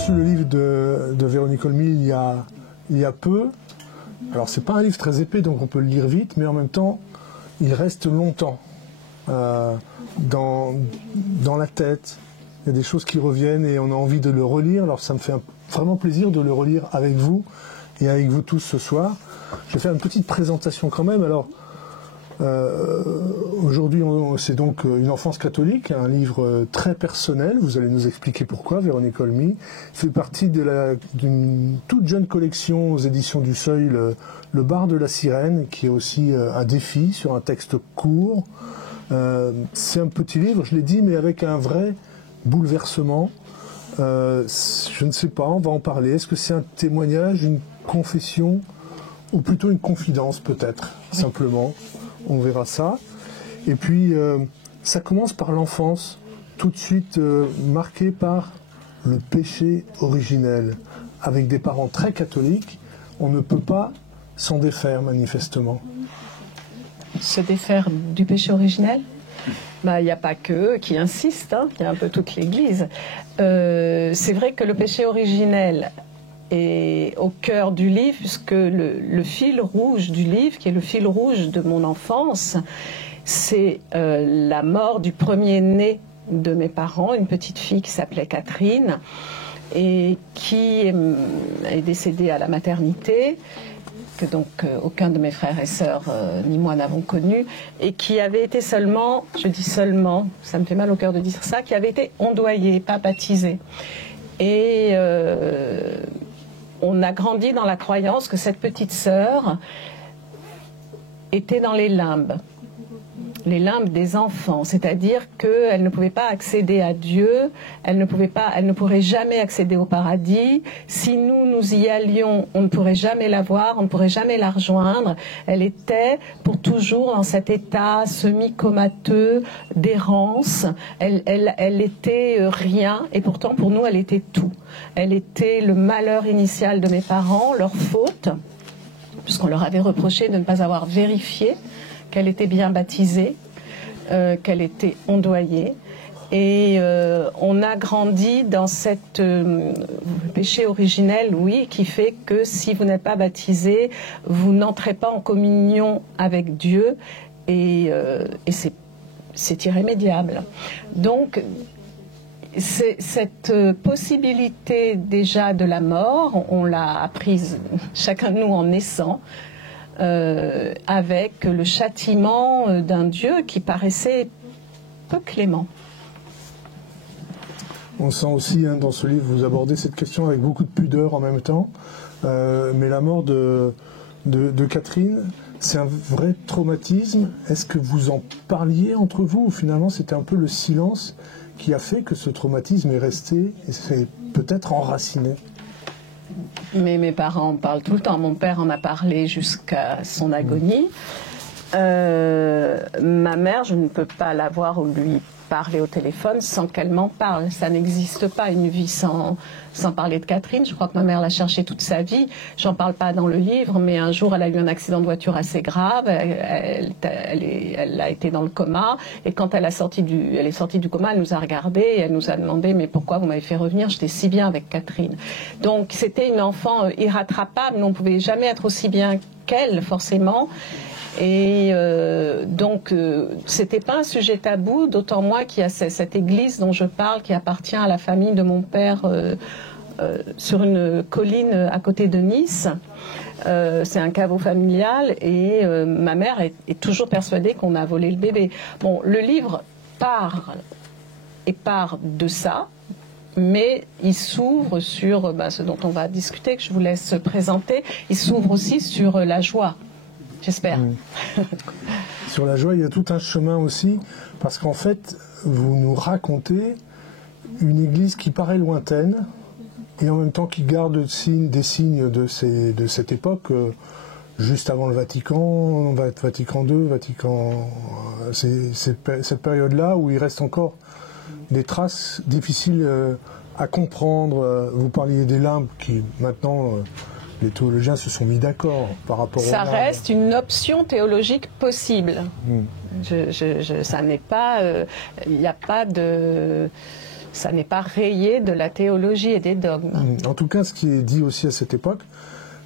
reçu le livre de Véronique Olmy il y a peu. Alors c'est pas un livre très épais, donc on peut le lire vite, mais en même temps, il reste longtemps dans la tête. Il y a des choses qui reviennent et on a envie de le relire. Alors ça me fait vraiment plaisir de le relire avec vous et avec vous tous ce soir. Je vais faire une petite présentation quand même. Alors aujourd'hui, c'est donc Une enfance catholique, un livre très personnel. Vous allez nous expliquer pourquoi. Véronique Olmy fait partie d'une toute jeune collection aux éditions du Seuil, le Bar de la Sirène, qui est aussi un défi sur un texte court. C'est un petit livre, je l'ai dit, mais avec un vrai bouleversement. Je ne sais pas, on va en parler. Est-ce que c'est un témoignage, une confession, ou plutôt une confidence peut-être, simplement? On verra ça. Et puis, ça commence par l'enfance, tout de suite marquée par le péché originel. Avec des parents très catholiques, on ne peut pas s'en défaire, manifestement. Se défaire du péché originel? Il n'y a pas que eux qui insistent, hein. Il y a un peu toute l'Église. C'est vrai que le péché originel est au cœur du livre, puisque le fil rouge du livre, qui est le fil rouge de mon enfance, c'est la mort du premier-né de mes parents, une petite fille qui s'appelait Catherine, et qui est décédée à la maternité, que donc aucun de mes frères et sœurs ni moi n'avons connu, et qui avait été seulement, je dis seulement, ça me fait mal au cœur de dire ça, qui avait été ondoyée, pas baptisée. Et on a grandi dans la croyance que cette petite sœur était dans les limbes des enfants, c'est-à-dire qu'elle ne pouvait pas accéder à Dieu, elle ne pourrait jamais accéder au paradis. Si nous y allions, on ne pourrait jamais la voir, on ne pourrait jamais la rejoindre. Elle était pour toujours dans cet état semi-comateux d'errance. Elle était rien, et pourtant pour nous elle était tout. Elle était le malheur initial de mes parents, leur faute, puisqu'on leur avait reproché de ne pas avoir vérifié qu'elle était bien baptisée, qu'elle était ondoyée. Et on a grandi dans cette péché originel, oui, qui fait que si vous n'êtes pas baptisé, vous n'entrez pas en communion avec Dieu, et c'est irrémédiable. Donc, cette possibilité déjà de la mort, on l'a apprise chacun de nous en naissant, avec le châtiment d'un Dieu qui paraissait peu clément. On sent aussi dans ce livre, vous abordez cette question avec beaucoup de pudeur en même temps, mais la mort de Catherine, c'est un vrai traumatisme. Est-ce que vous en parliez entre vous, ou finalement c'était un peu le silence qui a fait que ce traumatisme est resté et s'est peut-être enraciné? Mais mes parents en parlent tout le temps. Mon père en a parlé jusqu'à son agonie. Ma mère, je ne peux pas la voir ou lui parler au téléphone sans qu'elle m'en parle. Ça n'existe pas une vie sans parler de Catherine. Je crois que ma mère l'a cherchée toute sa vie. J'en parle pas dans le livre, mais un jour elle a eu un accident de voiture assez grave. Elle a été dans le coma, et quand elle est sortie du coma, elle nous a regardés et elle nous a demandé: mais pourquoi vous m'avez fait revenir? J'étais si bien avec Catherine. Donc c'était une enfant irrattrapable. On ne pouvait jamais être aussi bien qu'elle, forcément. Et donc, c'était pas un sujet tabou, d'autant moins qu'il y a cette église dont je parle, qui appartient à la famille de mon père, sur une colline à côté de Nice. C'est un caveau familial, et ma mère est toujours persuadée qu'on a volé le bébé. Bon, le livre part de ça, mais il s'ouvre sur ce dont on va discuter, que je vous laisse présenter. Il s'ouvre aussi sur la joie. J'espère. Sur la joie, il y a tout un chemin aussi, parce qu'en fait, vous nous racontez une église qui paraît lointaine, et en même temps qui garde des signes de cette époque, juste avant le Vatican II, cette période-là où il reste encore des traces difficiles à comprendre. Vous parliez des limbes qui, maintenant... les théologiens se sont mis d'accord par rapport ça reste une option théologique possible. Ça n'est pas... il n'y a pas de... ça n'est pas rayé de la théologie et des dogmes. En tout cas, ce qui est dit aussi à cette époque,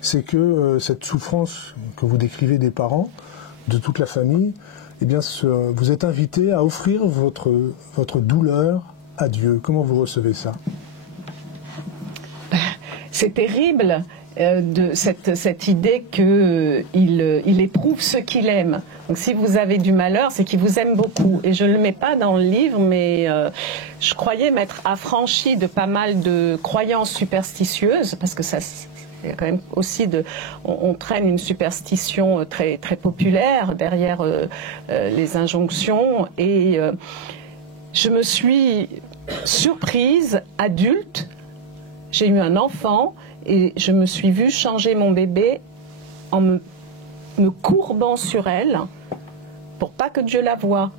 c'est que cette souffrance que vous décrivez des parents, de toute la famille, eh bien, vous êtes invité à offrir votre douleur à Dieu. Comment vous recevez ça? C'est terrible de cette idée qu'il éprouve ce qu'il aime. Donc si vous avez du malheur, c'est qu'il vous aime beaucoup. Et je ne le mets pas dans le livre, mais je croyais m'être affranchie de pas mal de croyances superstitieuses, parce que ça... Il y a quand même aussi on traîne une superstition très, très populaire derrière les injonctions. Et je me suis surprise, adulte, j'ai eu un enfant et je me suis vue changer mon bébé en me courbant sur elle pour pas que Dieu la voie.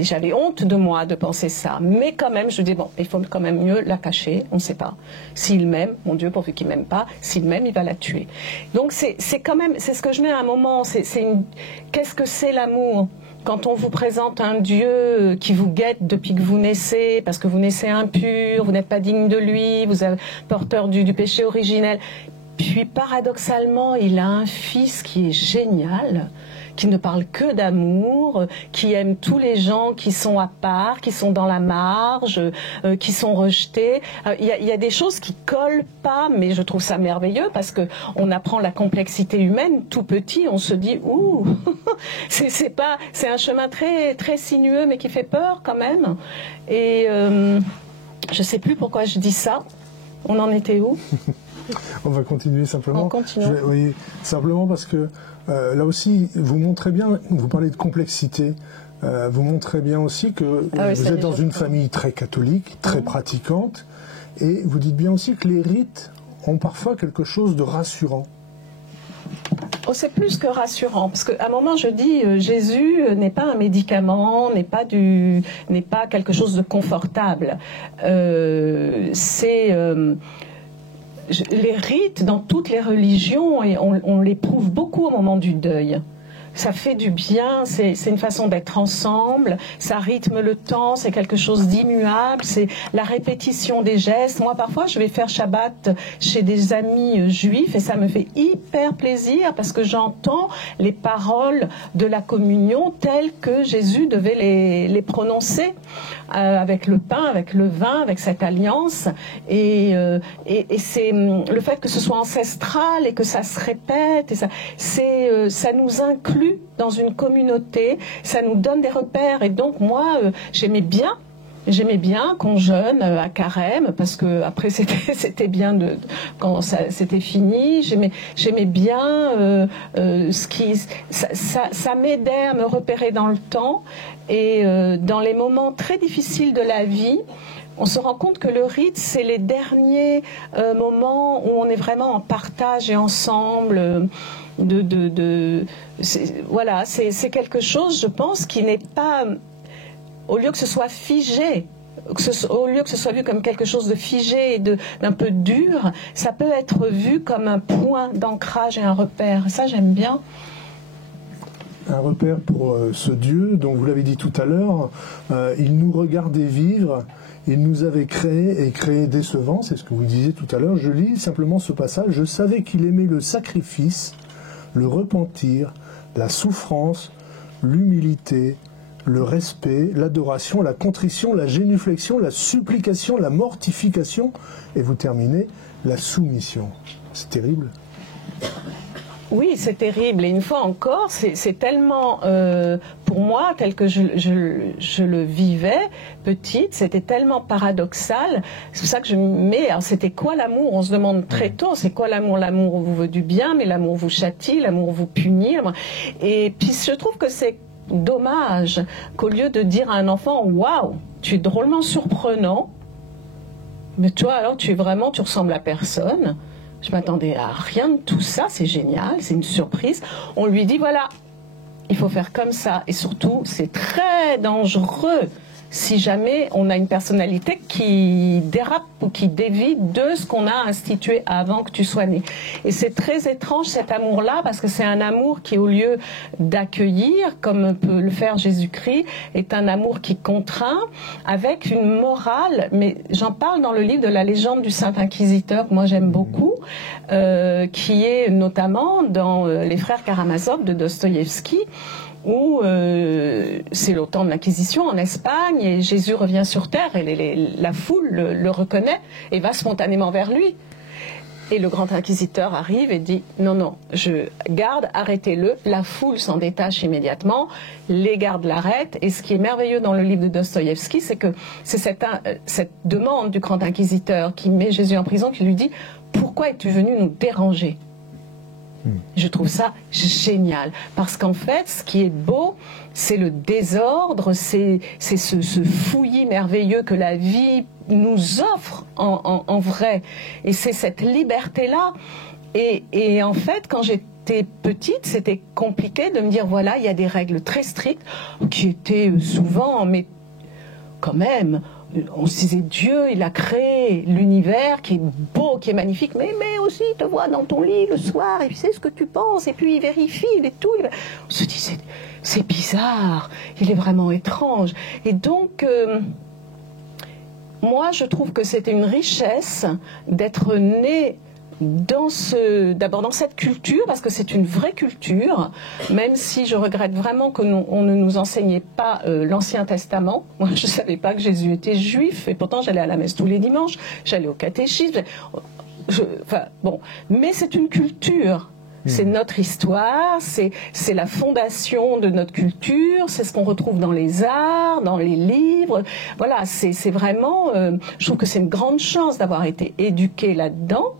J'avais honte de moi de penser ça, mais quand même, je dis bon, il faut quand même mieux la cacher, on ne sait pas. S'il m'aime, mon Dieu, pourvu qu'il m'aime pas, s'il m'aime, il va la tuer. Donc c'est quand même, c'est ce que je mets à un moment, qu'est-ce que c'est l'amour? Quand on vous présente un Dieu qui vous guette depuis que vous naissez, parce que vous naissez impur, vous n'êtes pas digne de lui, vous êtes porteur du péché originel, puis paradoxalement, il a un fils qui est génial, qui ne parle que d'amour, qui aime tous les gens qui sont à part, qui sont dans la marge, qui sont rejetés. Il y a des choses qui collent pas, mais je trouve ça merveilleux parce que on apprend la complexité humaine tout petit. On se dit ouh, c'est un chemin très très sinueux, mais qui fait peur quand même. Et je sais plus pourquoi je dis ça. On en était où? On va continuer simplement. On continue. Oui, simplement parce que là aussi, vous montrez bien, vous parlez de complexité, vous montrez bien aussi que vous êtes dans une famille très catholique, très pratiquante, et vous dites bien aussi que les rites ont parfois quelque chose de rassurant. Oh, c'est plus que rassurant, parce qu'à un moment je dis Jésus n'est pas un médicament, n'est pas quelque chose de confortable. Les rites dans toutes les religions, et on les prouve beaucoup au moment du deuil. Ça fait du bien, c'est une façon d'être ensemble, ça rythme le temps, c'est quelque chose d'immuable, c'est la répétition des gestes. Moi, parfois, je vais faire Shabbat chez des amis juifs et ça me fait hyper plaisir parce que j'entends les paroles de la communion telles que Jésus devait les prononcer, avec le pain, avec le vin, avec cette alliance. Et c'est le fait que ce soit ancestral et que ça se répète, et ça nous inclut dans une communauté, ça nous donne des repères. Et donc moi, j'aimais bien qu'on jeûne à Carême, parce que après c'était bien quand c'était fini. J'aimais bien ça m'aidait à me repérer dans le temps, et dans les moments très difficiles de la vie. On se rend compte que le rite, c'est les derniers moments où on est vraiment en partage et ensemble. Voilà, c'est quelque chose, je pense, qui n'est pas, au lieu que ce soit figé, au lieu que ce soit vu comme quelque chose de figé et d'un peu dur, ça peut être vu comme un point d'ancrage et un repère. Ça, j'aime bien. Un repère pour ce Dieu dont vous l'avez dit tout à l'heure, il nous regardait vivre. Il nous avait créé et créé décevant, c'est ce que vous disiez tout à l'heure. Je lis simplement ce passage. Je savais qu'il aimait le sacrifice, le repentir, la souffrance, l'humilité, le respect, l'adoration, la contrition, la génuflexion, la supplication, la mortification, et vous terminez, la soumission. C'est terrible. Oui, c'est terrible. Et une fois encore, c'est tellement, pour moi, tel que je le vivais, petite, c'était tellement paradoxal. C'est pour ça que je mets, alors c'était quoi l'amour? On se demande très tôt, c'est quoi l'amour? L'amour vous veut du bien, mais l'amour vous châtie, l'amour vous punit. Et puis je trouve que c'est dommage qu'au lieu de dire à un enfant, waouh, tu es drôlement surprenant, mais toi alors tu ressembles à personne. Je m'attendais à rien de tout ça, c'est génial, c'est une surprise. On lui dit voilà, il faut faire comme ça. Et surtout, c'est très dangereux si jamais on a une personnalité qui dérape ou qui dévie de ce qu'on a institué avant que tu sois né. Et c'est très étrange cet amour-là, parce que c'est un amour qui, au lieu d'accueillir, comme peut le faire Jésus-Christ, est un amour qui contraint, avec une morale, mais j'en parle dans le livre de la légende du Saint Inquisiteur, que moi j'aime beaucoup, qui est notamment dans Les Frères Karamazov de Dostoïevski, où c'est le temps de l'Inquisition en Espagne, et Jésus revient sur terre, et la foule le reconnaît et va spontanément vers lui. Et le grand inquisiteur arrive et dit « Non, non, je garde, arrêtez-le ». La foule s'en détache immédiatement, les gardes l'arrêtent. Et ce qui est merveilleux dans le livre de Dostoïevski, c'est que c'est cette demande du grand inquisiteur qui met Jésus en prison, qui lui dit « Pourquoi es-tu venu nous déranger ?» Je trouve ça génial, parce qu'en fait, ce qui est beau, c'est le désordre, c'est ce fouillis merveilleux que la vie nous offre en vrai. Et c'est cette liberté-là. Et en fait, quand j'étais petite, c'était compliqué de me dire, voilà, il y a des règles très strictes, qui étaient souvent, mais quand même... On se disait, Dieu, il a créé l'univers qui est beau, qui est magnifique, mais aussi il te voit dans ton lit le soir, et il sait ce que tu penses, et puis il vérifie, il est tout. On se dit, c'est bizarre, il est vraiment étrange. Et donc, moi, je trouve que c'était une richesse d'être né d'abord dans cette culture, parce que c'est une vraie culture, même si je regrette vraiment qu'on ne nous enseignait pas l'Ancien Testament. Moi, je ne savais pas que Jésus était juif, et pourtant j'allais à la messe tous les dimanches, j'allais au catéchisme. Bon. Mais c'est une culture. C'est notre histoire, c'est la fondation de notre culture, c'est ce qu'on retrouve dans les arts, dans les livres. Voilà, c'est vraiment... je trouve que c'est une grande chance d'avoir été éduquée là-dedans.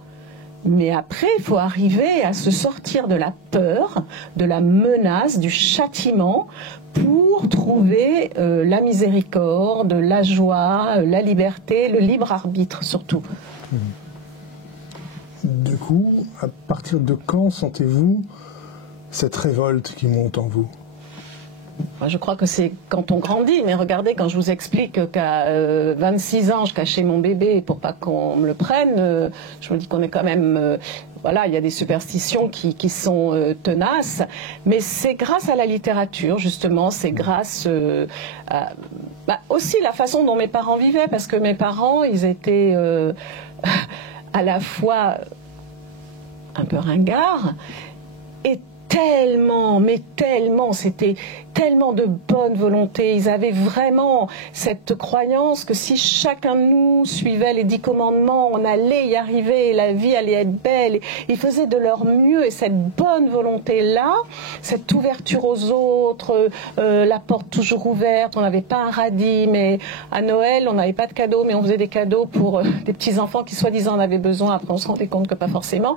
Mais après, il faut arriver à se sortir de la peur, de la menace, du châtiment, pour trouver la miséricorde, la joie, la liberté, le libre arbitre surtout. Du coup, à partir de quand sentez-vous cette révolte qui monte en vous ? Je crois que c'est quand on grandit, mais regardez, quand je vous explique qu'à 26 ans, je cachais mon bébé pour pas qu'on me le prenne, je me dis qu'on est quand même... voilà, il y a des superstitions qui sont tenaces, mais c'est grâce à la littérature, justement, c'est grâce à... aussi la façon dont mes parents vivaient, parce que mes parents, ils étaient à la fois un peu ringards, et tellement, mais tellement, c'était tellement de bonne volonté. Ils avaient vraiment cette croyance que si chacun de nous suivait les 10 commandements, on allait y arriver, la vie allait être belle. Ils faisaient de leur mieux, et cette bonne volonté-là, cette ouverture aux autres, la porte toujours ouverte, on n'avait pas un radis, mais à Noël, on n'avait pas de cadeaux, mais on faisait des cadeaux pour des petits-enfants qui soi-disant en avaient besoin, après on se rendait compte que pas forcément.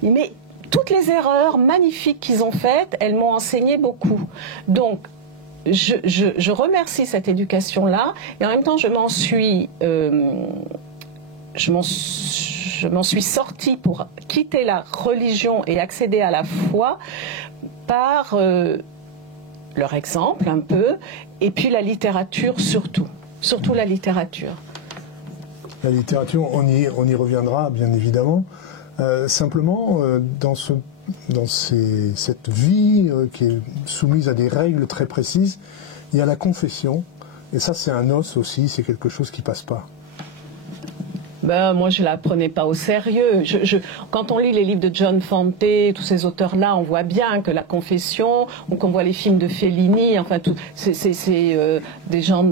Mais toutes les erreurs magnifiques qu'ils ont faites, elles m'ont enseigné beaucoup. Donc, je remercie cette éducation-là, et en même temps, je m'en suis sortie pour quitter la religion et accéder à la foi par leur exemple un peu, et puis la littérature surtout la littérature. La littérature, on y reviendra bien évidemment. Simplement, dans cette vie qui est soumise à des règles très précises, il y a la confession, et ça c'est un os aussi, c'est quelque chose qui passe pas. Moi, je ne la prenais pas au sérieux. Quand on lit les livres de John Fante, tous ces auteurs-là, on voit bien que la confession, ou qu'on voit les films de Fellini, enfin, c'est des gens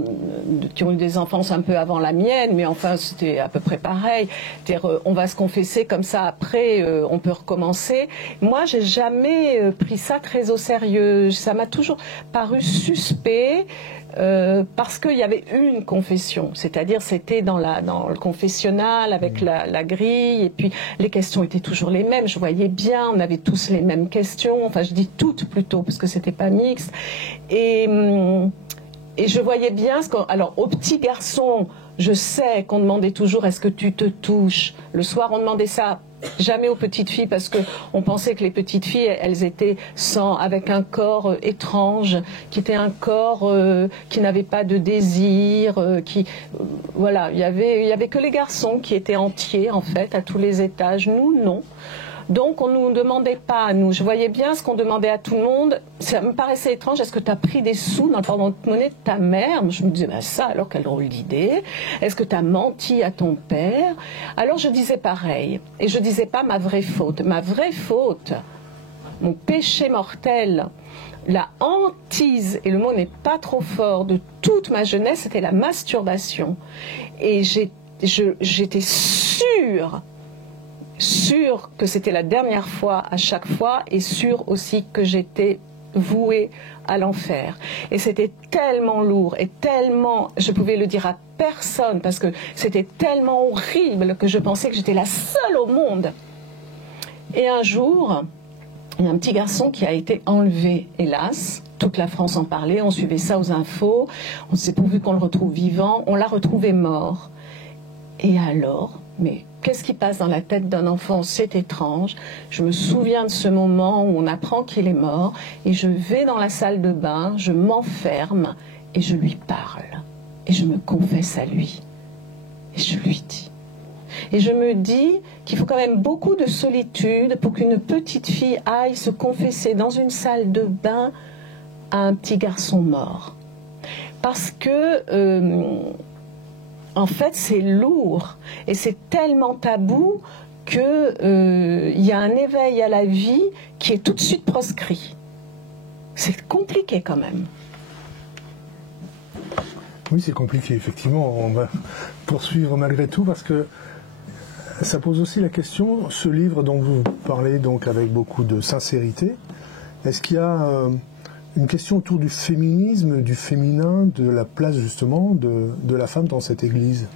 qui ont eu des enfances un peu avant la mienne, mais enfin, c'était à peu près pareil. C'est-à-dire, on va se confesser comme ça, après, on peut recommencer. Moi, j'ai jamais pris ça très au sérieux. Ça m'a toujours paru suspect. Parce qu'il y avait une confession, c'est-à-dire c'était dans le confessionnal avec la grille, et puis les questions étaient toujours les mêmes, je voyais bien, on avait tous les mêmes questions, enfin je dis toutes plutôt, parce que c'était pas mixte, et je voyais bien, alors aux petits garçons, Je sais qu'on demandait toujours « est-ce que tu te touches ?» Le soir, on demandait ça jamais aux petites filles parce qu'on pensait que les petites filles, elles étaient avec un corps étrange, qui était un corps qui n'avait pas de désir, voilà, il y avait que les garçons qui étaient entiers en fait à tous les étages. Nous, non. Donc on ne nous demandait pas à nous. Je voyais bien ce qu'on demandait à tout le monde. Ça me paraissait étrange. Est-ce que tu as pris des sous dans le porte-monnaie de ta mère? Je me disais, ben ça, alors quelle drôle d'idée. Est-ce que tu as menti à ton père? Alors je disais pareil. Et je disais pas ma vraie faute. Ma vraie faute, mon péché mortel, la hantise, et le mot n'est pas trop fort, de toute ma jeunesse, c'était la masturbation. Et j'étais sûre que c'était la dernière fois à chaque fois, et sûre aussi que j'étais vouée à l'enfer. Et c'était tellement lourd et tellement, je pouvais le dire à personne parce que c'était tellement horrible que je pensais que j'étais la seule au monde. Et un jour, il y a un petit garçon qui a été enlevé, hélas. Toute la France en parlait, on suivait ça aux infos, on s'est pourvu qu'on le retrouve vivant, on l'a retrouvé mort. Et alors, mais qu'est-ce qui passe dans la tête d'un enfant? C'est étrange. Je me souviens de ce moment où on apprend qu'il est mort et je vais dans la salle de bain, je m'enferme et je lui parle. Et je me confesse à lui. Et je lui dis. Et je me dis qu'il faut quand même beaucoup de solitude pour qu'une petite fille aille se confesser dans une salle de bain à un petit garçon mort. Parce que... en fait, c'est lourd et c'est tellement tabou qu'il y a un éveil à la vie qui est tout de suite proscrit. C'est compliqué quand même. Oui, c'est compliqué, effectivement. On va poursuivre malgré tout parce que ça pose aussi la question, ce livre dont vous parlez donc avec beaucoup de sincérité, est-ce qu'il y a une question autour du féminisme, du féminin, de la place justement de la femme dans cette église?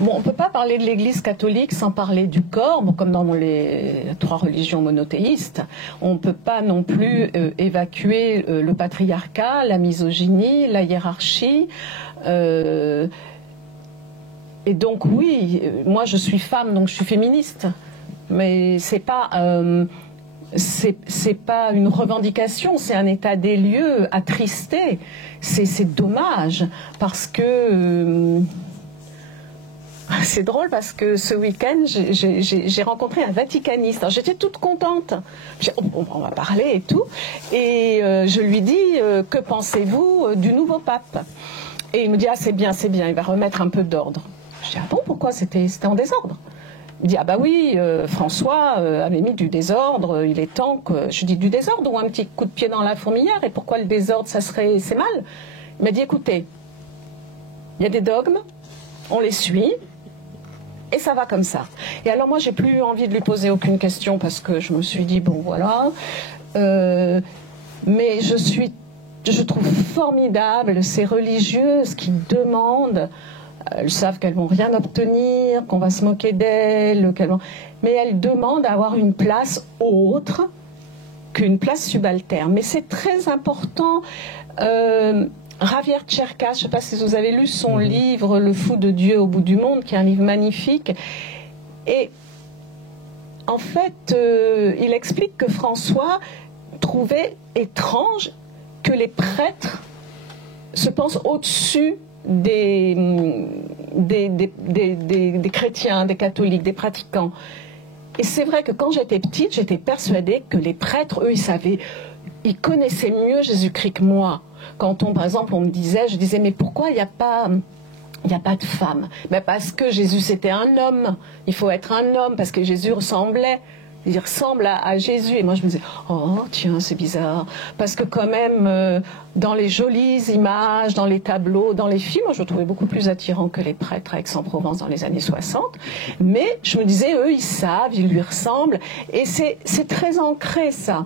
Bon, on ne peut pas parler de l'église catholique sans parler du corps, bon, comme dans les 3 religions monothéistes. On ne peut pas non plus évacuer le patriarcat, la misogynie, la hiérarchie. Et donc oui, moi je suis femme, donc je suis féministe. Mais c'est pas une revendication, c'est un état des lieux attristé. C'est dommage parce que c'est drôle parce que ce week-end j'ai rencontré un vaticaniste. J'étais toute contente. On va parler et tout, et je lui dis que pensez-vous du nouveau pape? Et il me dit ah c'est bien, il va remettre un peu d'ordre. Je dis ah bon, pourquoi c'était en désordre? Il dit ah bah oui, François avait mis du désordre, il est temps que... Je dis du désordre ou un petit coup de pied dans la fourmilière, et pourquoi le désordre c'est mal? Il m'a dit écoutez, il y a des dogmes, on les suit, et ça va comme ça. Et alors moi j'ai plus envie de lui poser aucune question parce que je me suis dit bon voilà, mais je trouve formidable ces religieuses qui demandent. Elles savent qu'elles vont rien obtenir, qu'on va se moquer d'elles, mais elles demandent à avoir une place autre qu'une place subalterne. Mais c'est très important. Javier Cercas, je ne sais pas si vous avez lu son livre « Le fou de Dieu au bout du monde », qui est un livre magnifique. Et en fait, il explique que François trouvait étrange que les prêtres se pensent au-dessus des chrétiens, des catholiques, des pratiquants. Et c'est vrai que quand j'étais petite, j'étais persuadée que les prêtres, eux, ils connaissaient mieux Jésus-Christ que moi. Quand par exemple, je disais, mais pourquoi il n'y a pas de femmes? Ben parce que Jésus c'était un homme. Il faut être un homme parce que Jésus ressemble à Jésus. Et moi je me disais, oh tiens, c'est bizarre. Parce que quand même, dans les jolies images, dans les tableaux, dans les films, moi je le trouvais beaucoup plus attirant que les prêtres à Aix-en-Provence dans les années 60. Mais je me disais, eux, ils savent, ils lui ressemblent. Et c'est très ancré, ça.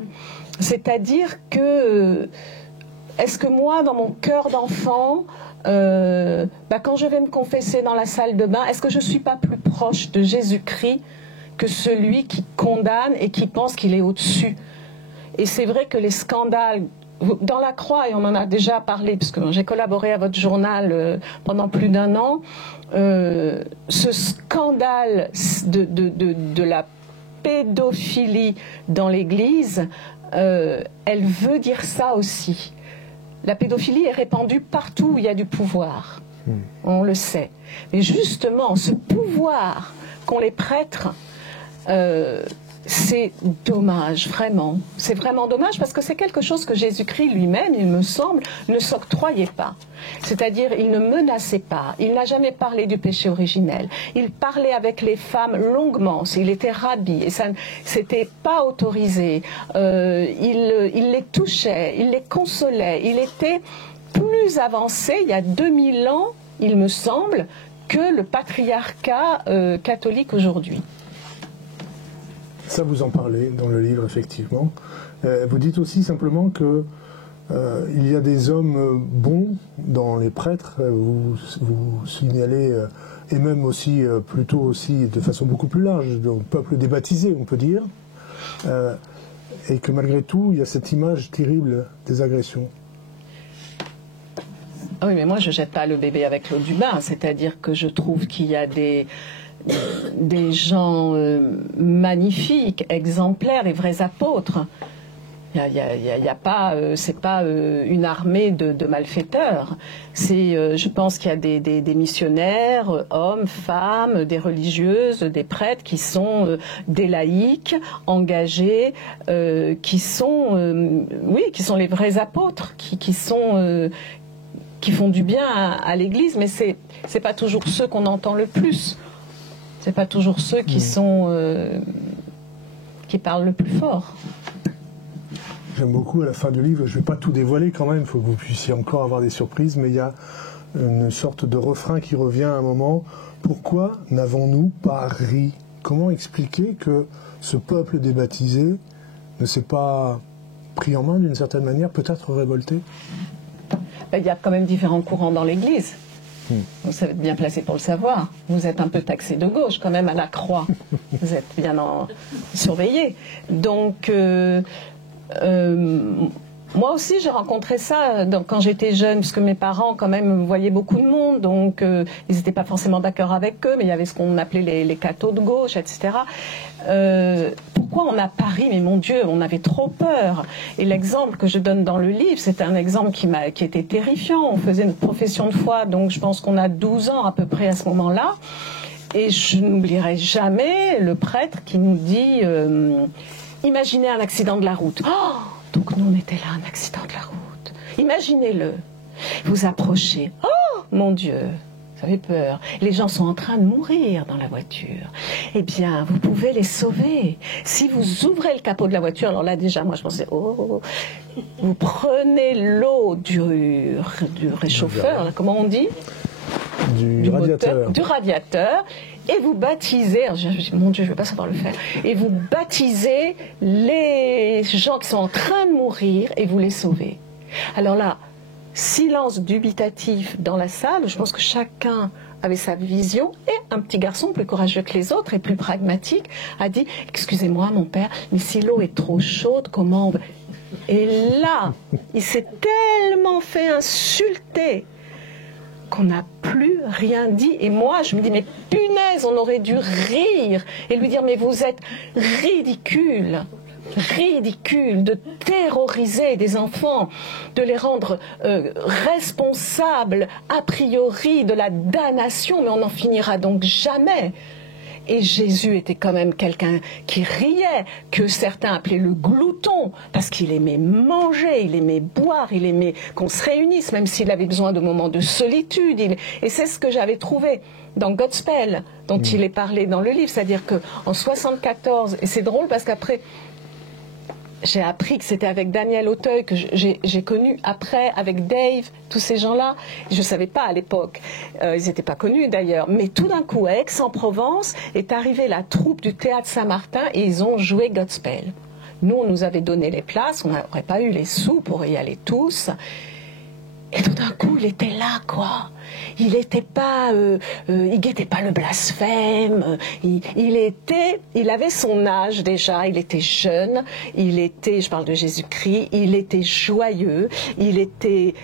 C'est-à-dire que, est-ce que moi, dans mon cœur d'enfant, quand je vais me confesser dans la salle de bain, est-ce que je ne suis pas plus proche de Jésus-Christ que celui qui condamne et qui pense qu'il est au-dessus? Et c'est vrai que les scandales dans la Croix, et on en a déjà parlé, parce que j'ai collaboré à votre journal pendant plus d'1 an, ce scandale de la pédophilie dans l'Église, elle veut dire ça aussi. La pédophilie est répandue partout où il y a du pouvoir. On le sait. Mais justement, ce pouvoir qu'ont les prêtres, c'est dommage, vraiment. C'est vraiment dommage parce que c'est quelque chose que Jésus-Christ lui-même, il me semble, ne s'octroyait pas. C'est-à-dire, il ne menaçait pas. Il n'a jamais parlé du péché originel. Il parlait avec les femmes longuement. Il était rabbi et ça, c'était pas autorisé. Il les touchait, il les consolait. Il était plus avancé il y a 2000 ans, il me semble, que le patriarcat catholique aujourd'hui. Ça, vous en parlez dans le livre, effectivement. Vous dites aussi simplement que il y a des hommes bons dans les prêtres. Vous signalez, et même aussi, plutôt aussi de façon beaucoup plus large, le peuple des baptisés, on peut dire. Et que malgré tout, il y a cette image terrible des agressions. Ah oui, mais moi, je ne jette pas le bébé avec l'eau du bain. C'est-à-dire que je trouve qu'il y a des gens magnifiques, exemplaires, les vrais apôtres. Il y a pas, c'est pas une armée de malfaiteurs. C'est, je pense qu'il y a des missionnaires, hommes, femmes, des religieuses, des prêtres qui sont des laïcs, engagés, qui sont, oui, qui sont les vrais apôtres, qui font du bien à l'Église, mais c'est pas toujours ceux qu'on entend le plus. C'est pas toujours ceux qui qui parlent le plus fort. J'aime beaucoup à la fin du livre, je ne vais pas tout dévoiler quand même, il faut que vous puissiez encore avoir des surprises, mais il y a une sorte de refrain qui revient à un moment. Pourquoi n'avons-nous pas ri? Comment expliquer que ce peuple des baptisés ne s'est pas pris en main d'une certaine manière, peut-être révolté? Il y a quand même différents courants dans l'Église. Vous êtes bien placé pour le savoir. Vous êtes un peu taxé de gauche quand même à la Croix. Vous êtes bien surveillé. Donc, moi aussi j'ai rencontré ça quand j'étais jeune, puisque mes parents quand même voyaient beaucoup de monde, donc ils n'étaient pas forcément d'accord avec eux, mais il y avait ce qu'on appelait les cathos de gauche, etc. Pourquoi on a Paris? Mais mon Dieu, on avait trop peur. Et l'exemple que je donne dans le livre, c'est un exemple qui était terrifiant. On faisait notre profession de foi, donc je pense qu'on a 12 ans à peu près à ce moment-là. Et je n'oublierai jamais le prêtre qui nous dit imaginez un accident de la route. Oh, donc nous on était là, un accident de la route. Imaginez-le. Vous approchez. Oh, mon Dieu. Vous avez peur. Les gens sont en train de mourir dans la voiture. Eh bien, vous pouvez les sauver. Si vous ouvrez le capot de la voiture, alors là déjà, moi je pensais, oh, vous prenez l'eau du réchauffeur, là, comment on dit? Du radiateur. Moteur, du radiateur, et vous baptisez, alors mon Dieu, je ne vais pas savoir le faire, et vous baptisez les gens qui sont en train de mourir et vous les sauvez. Alors là, silence dubitatif dans la salle, je pense que chacun avait sa vision, et un petit garçon plus courageux que les autres et plus pragmatique a dit « Excusez-moi mon père, mais si l'eau est trop chaude, comment on va... » Et là, il s'est tellement fait insulter qu'on n'a plus rien dit. Et moi, je me dis, mais punaise, on aurait dû rire et lui dire, mais vous êtes ridicule. Ridicule de terroriser des enfants, de les rendre responsables a priori de la damnation, mais on n'en finira donc jamais. Et Jésus était quand même quelqu'un qui riait, que certains appelaient le glouton, parce qu'il aimait manger, il aimait boire, il aimait qu'on se réunisse, même s'il avait besoin de moments de solitude. Et c'est ce que j'avais trouvé dans Godspell, dont il est parlé dans le livre, c'est-à-dire qu'en 74, et c'est drôle parce qu'après, j'ai appris que c'était avec Daniel Auteuil, que j'ai connu après, avec Dave, tous ces gens-là. Je ne savais pas à l'époque. Ils n'étaient pas connus d'ailleurs. Mais tout d'un coup, à Aix-en-Provence, est arrivée la troupe du Théâtre Saint-Martin et ils ont joué Godspell. Nous, on nous avait donné les places, on n'aurait pas eu les sous pour y aller tous. Et tout d'un coup, il était là, quoi. il n'était pas, il guettait pas le blasphème. Il avait son âge déjà. Il était jeune. Il était, je parle de Jésus-Christ. Il était joyeux. Il était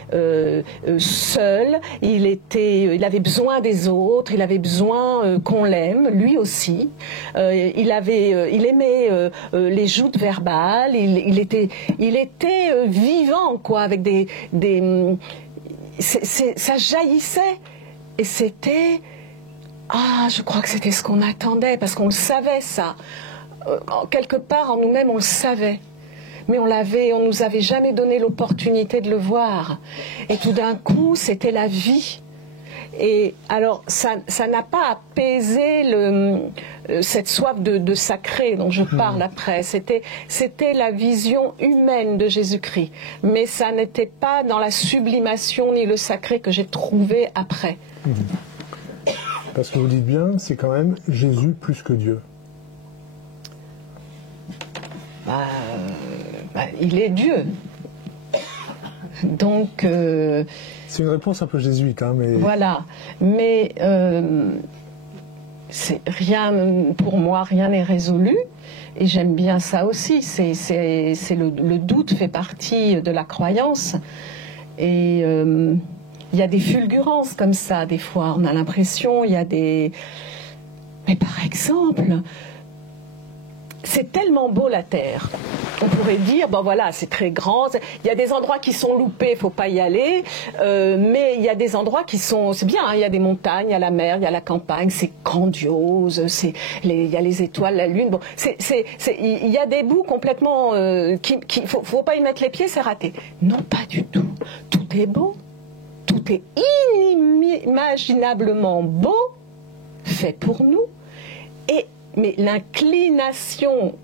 seul. Il avait besoin des autres. Il avait besoin qu'on l'aime, lui aussi. Il aimait les joutes verbales. Il était vivant, quoi, avec ça jaillissait. Et c'était... Ah, je crois que c'était ce qu'on attendait, parce qu'on le savait, ça. Quelque part, en nous-mêmes, on le savait. Mais on nous avait jamais donné l'opportunité de le voir. Et tout d'un coup, c'était la vie. Et alors, ça n'a pas apaisé cette soif de sacré dont je parle après. C'était la vision humaine de Jésus-Christ. Mais ça n'était pas dans la sublimation ni le sacré que j'ai trouvé après. Parce que vous dites bien, c'est quand même Jésus plus que Dieu. Il est Dieu. Donc... c'est une réponse un peu jésuite, hein, mais... Voilà. Mais pour moi, rien n'est résolu. Et j'aime bien ça aussi. Le doute fait partie de la croyance. Et il y a des fulgurances comme ça, des fois. On a l'impression, il y a des... Mais par exemple... C'est tellement beau la Terre. On pourrait dire, bon voilà, c'est très grand. Il y a des endroits qui sont loupés, il ne faut pas y aller. Mais il y a des endroits qui sont... C'est bien, hein, il y a des montagnes, il y a la mer, il y a la campagne, c'est grandiose. Il y a les étoiles, la lune. Bon, il y a des bouts complètement... Il ne faut pas y mettre les pieds, c'est raté. Non, pas du tout. Tout est beau. Tout est inimaginablement beau, fait pour nous. Mais l'inclination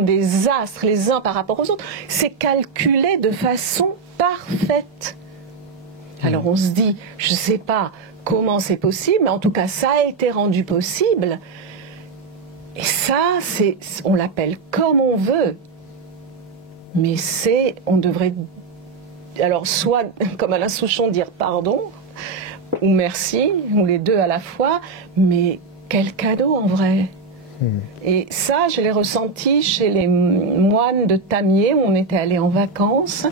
des astres les uns par rapport aux autres, c'est calculé de façon parfaite. Alors on se dit, je ne sais pas comment c'est possible, mais en tout cas ça a été rendu possible. Et ça, on l'appelle comme on veut. Mais on devrait, alors soit comme Alain Souchon dire pardon, ou merci, ou les deux à la fois, mais... Quel cadeau en vrai. Et ça, je l'ai ressenti chez les moines de Tamier, où on était allés en vacances.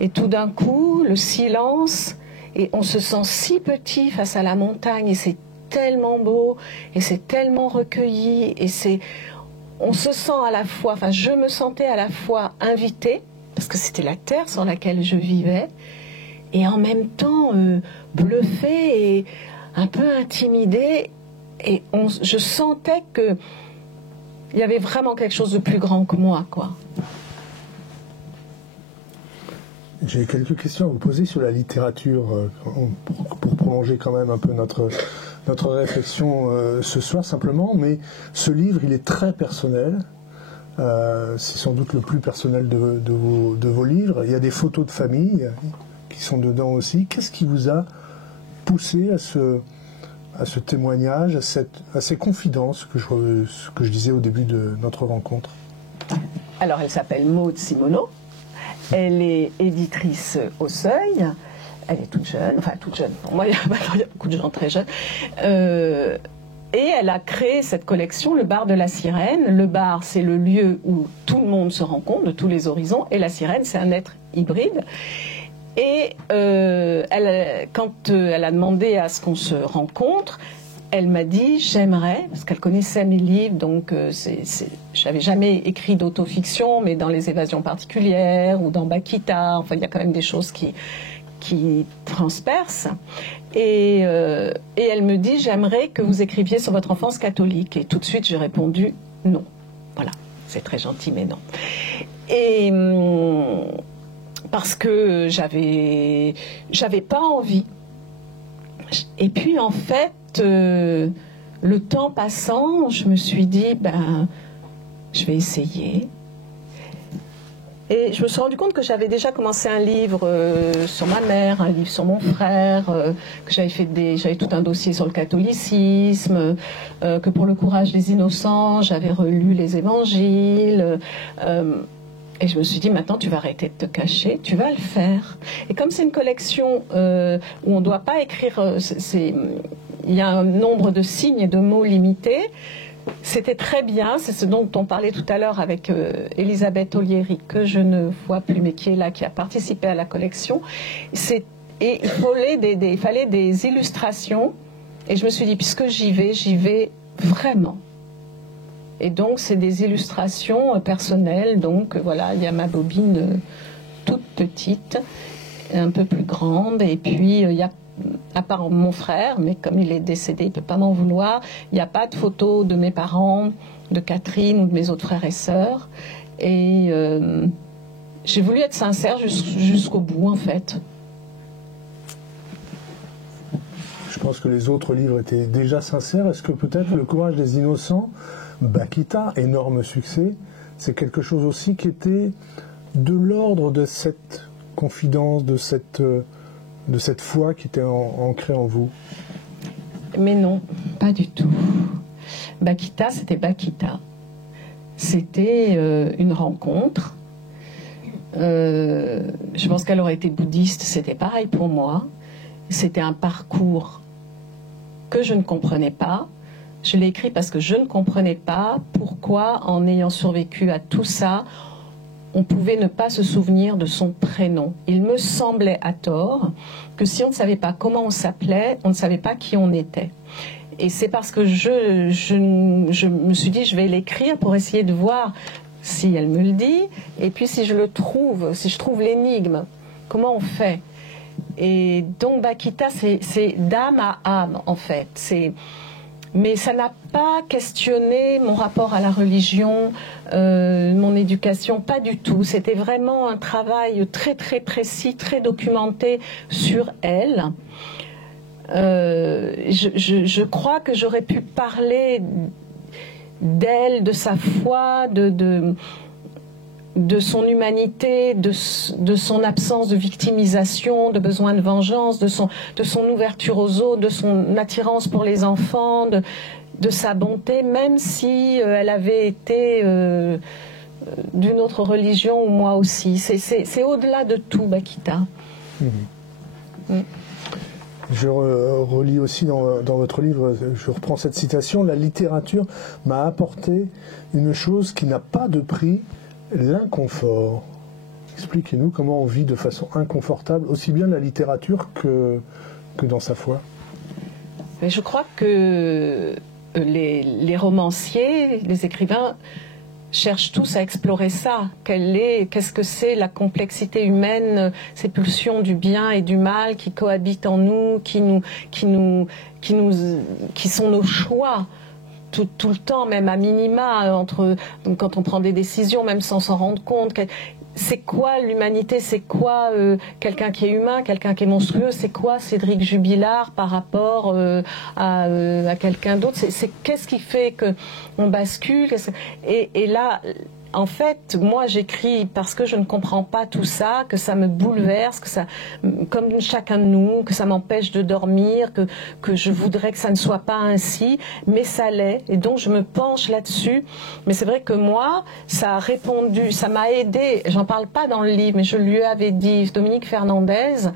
Et tout d'un coup, le silence, et on se sent si petit face à la montagne, et c'est tellement beau, et c'est tellement recueilli, et on se sent à la fois, enfin je me sentais à la fois invitée, parce que c'était la terre sur laquelle je vivais, et en même temps bluffée et un peu intimidée. Et je sentais qu'il y avait vraiment quelque chose de plus grand que moi, quoi. J'ai quelques questions à vous poser sur la littérature, pour prolonger quand même un peu notre réflexion ce soir, simplement. Mais ce livre, il est très personnel. C'est sans doute le plus personnel de vos livres. Il y a des photos de famille qui sont dedans aussi. Qu'est-ce qui vous a poussé à ce témoignage, à ces confidences que je disais au début de notre rencontre? Alors, elle s'appelle Maude Simoneau. Elle est éditrice au Seuil. Elle est toute jeune. Enfin, toute jeune. Pour moi, il y a beaucoup de gens très jeunes. Et elle a créé cette collection, le bar de la Sirène. Le bar, c'est le lieu où tout le monde se rencontre, de tous les horizons. Et la sirène, c'est un être hybride. Et quand elle a demandé à ce qu'on se rencontre, elle m'a dit, j'aimerais, parce qu'elle connaissait mes livres, donc j'avais jamais écrit d'autofiction, mais dans Les Évasions particulières ou dans Bakita, enfin il y a quand même des choses qui transpercent. Et elle me dit, j'aimerais que vous écriviez sur votre enfance catholique. Et tout de suite j'ai répondu, non. Voilà, c'est très gentil, mais non. Et... parce que j'avais pas envie. Et puis en fait, le temps passant, je me suis dit, je vais essayer. Et je me suis rendu compte que j'avais déjà commencé un livre sur ma mère, un livre sur mon frère, que j'avais tout un dossier sur le catholicisme, que pour le courage des innocents, j'avais relu les évangiles. Et je me suis dit, maintenant tu vas arrêter de te cacher, tu vas le faire. Et comme c'est une collection où on ne doit pas écrire, il y a un nombre de signes et de mots limité, c'était très bien, c'est ce dont on parlait tout à l'heure avec Elisabeth Olieri, que je ne vois plus, mais qui est là, qui a participé à la collection. Et il fallait des illustrations, et je me suis dit, puisque j'y vais vraiment. Et donc, c'est des illustrations personnelles. Donc, voilà, il y a ma bobine toute petite, un peu plus grande. Et puis, il y a, à part mon frère, mais comme il est décédé, il ne peut pas m'en vouloir, il n'y a pas de photos de mes parents, de Catherine ou de mes autres frères et sœurs. Et j'ai voulu être sincère jusqu'au bout, en fait. Je pense que les autres livres étaient déjà sincères. Est-ce que peut-être Le Courage des Innocents, Bakita, énorme succès, c'est quelque chose aussi qui était de l'ordre de cette confidence, de cette foi qui était ancrée en vous? Mais non, pas du tout. Bakita, c'était Bakita. C'était une rencontre. Je pense qu'elle aurait été bouddhiste, c'était pareil pour moi. C'était un parcours que je ne comprenais pas. Je l'ai écrit parce que je ne comprenais pas pourquoi, en ayant survécu à tout ça, on pouvait ne pas se souvenir de son prénom. Il me semblait à tort que si on ne savait pas comment on s'appelait, on ne savait pas qui on était. Et c'est parce que je me suis dit, je vais l'écrire pour essayer de voir si elle me le dit, et puis si je le trouve, si je trouve l'énigme, comment on fait. Et donc Bakita, c'est d'âme à âme, en fait. Mais ça n'a pas questionné mon rapport à la religion, mon éducation, pas du tout. C'était vraiment un travail très très précis, très documenté sur elle. Je crois que j'aurais pu parler d'elle, de sa foi, de son humanité, de son absence de victimisation, de besoin de vengeance, de son ouverture aux autres, de son attirance pour les enfants, de sa bonté, même si elle avait été d'une autre religion ou moi aussi. C'est au-delà de tout, Bakita. Mmh. Je relis aussi dans votre livre, je reprends cette citation, la littérature m'a apporté une chose qui n'a pas de prix, l'inconfort. Expliquez-nous comment on vit de façon inconfortable, aussi bien la littérature que dans sa foi. Mais je crois que les romanciers, les écrivains cherchent tous à explorer ça. Qu'est-ce que c'est la complexité humaine, ces pulsions du bien et du mal qui cohabitent en nous, qui sont nos choix. Tout le temps, même à minima, quand on prend des décisions, même sans s'en rendre compte. C'est quoi l'humanité? C'est quoi quelqu'un qui est humain, quelqu'un qui est monstrueux? C'est quoi Cédric Jubilard par rapport à quelqu'un d'autre? Qu'est-ce qui fait qu'on bascule? Et là, en fait, moi j'écris parce que je ne comprends pas tout ça, que ça me bouleverse, comme chacun de nous, que ça m'empêche de dormir, que je voudrais que ça ne soit pas ainsi, mais ça l'est, et donc je me penche là-dessus. Mais c'est vrai que moi, ça a répondu, ça m'a aidé, j'en parle pas dans le livre, mais je lui avais dit, Dominique Fernandez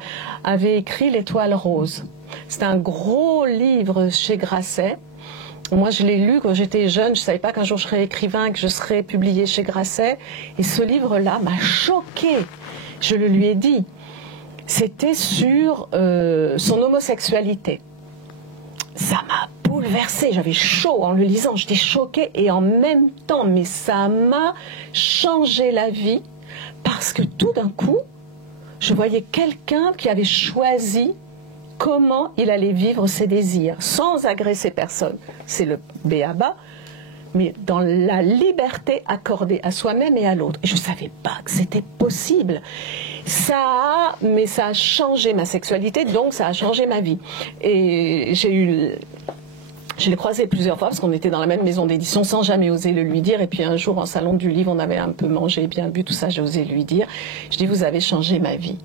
avait écrit L'Étoile rose. C'est un gros livre chez Grasset. Moi, je l'ai lu quand j'étais jeune, je ne savais pas qu'un jour je serais écrivain, que je serais publié chez Grasset. Et ce livre-là m'a choquée. Je le lui ai dit. C'était sur son homosexualité. Ça m'a bouleversée. J'avais chaud en le lisant. J'étais choquée. Et en même temps, mais ça m'a changé la vie. Parce que tout d'un coup, je voyais quelqu'un qui avait choisi comment il allait vivre ses désirs, sans agresser personne. C'est le b.a.-ba, mais dans la liberté accordée à soi-même et à l'autre. Et je ne savais pas que c'était possible. Ça a changé ma sexualité, donc ça a changé ma vie. Et je l'ai croisé plusieurs fois parce qu'on était dans la même maison d'édition sans jamais oser le lui dire. Et puis un jour, en salon du livre, on avait un peu mangé, bien bu, tout ça, j'ai osé lui dire. Je dis, vous avez changé ma vie.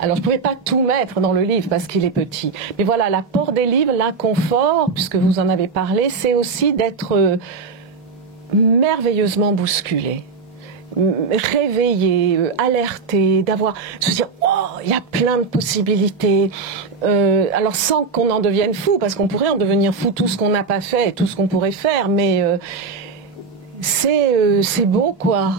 Alors, je ne pouvais pas tout mettre dans le livre parce qu'il est petit. Mais voilà, l'apport des livres, l'inconfort, puisque vous en avez parlé, c'est aussi d'être merveilleusement bousculé. réveiller, alerter, d'avoir, se dire, oh, il y a plein de possibilités. Alors sans qu'on en devienne fou, parce qu'on pourrait en devenir fou tout ce qu'on n'a pas fait, tout ce qu'on pourrait faire, mais c'est beau, quoi.